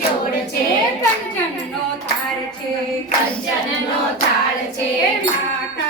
జోడచే కంచనో తారచే కంచనో తారచే మాకా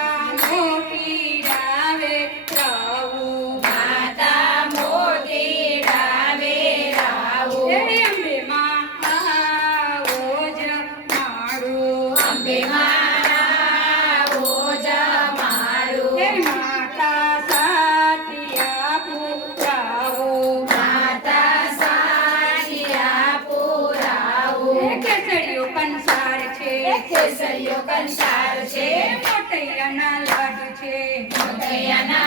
कंसार छे केसरियो कंसार छे मोटैया ना लाड छे मोटैया ना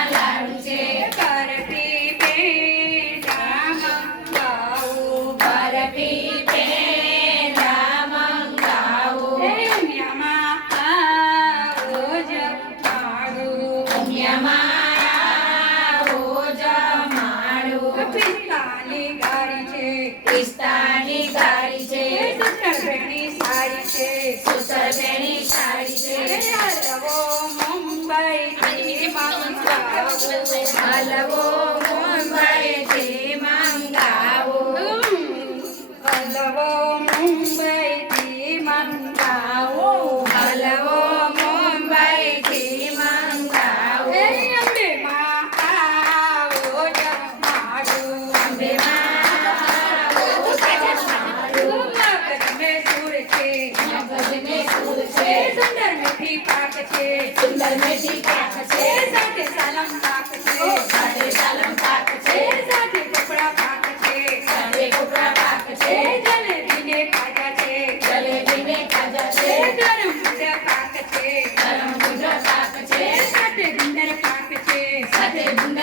ముంబై అలవో अंदर में जी पाक छे साके सलाम पाक छे साके सलाम पाक छे साके कपड़ा पाक छे साके कपड़ा पाक छे जले दिने खाजा छे जले दिने खाजा छे गरम पूजा पाक छे गरम पूजा पाक छे साके बिंदर पाक छे साके बिंदर